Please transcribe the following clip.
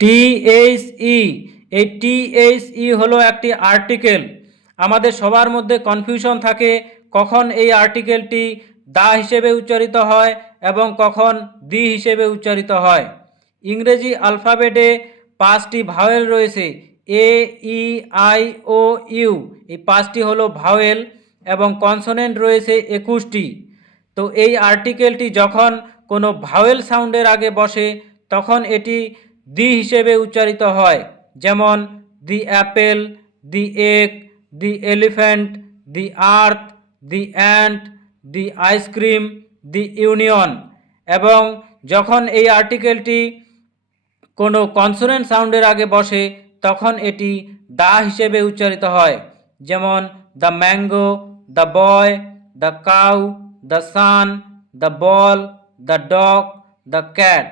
টিএইচই, এই টিএইচই হলো একটি আর্টিকেল। আমাদের সবার মধ্যে কনফিউশন থাকে কখন এই আর্টিকেলটি দা হিসেবে উচ্চারিত হয় এবং কখন দি হিসেবে উচ্চারিত হয়। ইংরেজি আলফাবেটে 5টি ভাওয়েল রয়েছে, এ, ই, আই, ও, ইউ। এই 5টি হলো ভাওয়েল এবং কনসোনেন্ট রয়েছে 21টি। তো এই আর্টিকেলটি যখন কোনো ভাওয়েল সাউন্ডের আগে বসে তখন এটি দি হিসেবে উচ্চারিত হয়, যেমন the apple, the egg, the elephant, the earth, the ant, the ice cream, the union. এবং যখন এই আর্টিকেলটি কোনো কনসোনেন্ট সাউন্ডের আগে বসে তখন এটি দা হিসেবে উচ্চারিত হয়, যেমন the mango, the boy, the cow, the sun, the ball, the dog, the cat.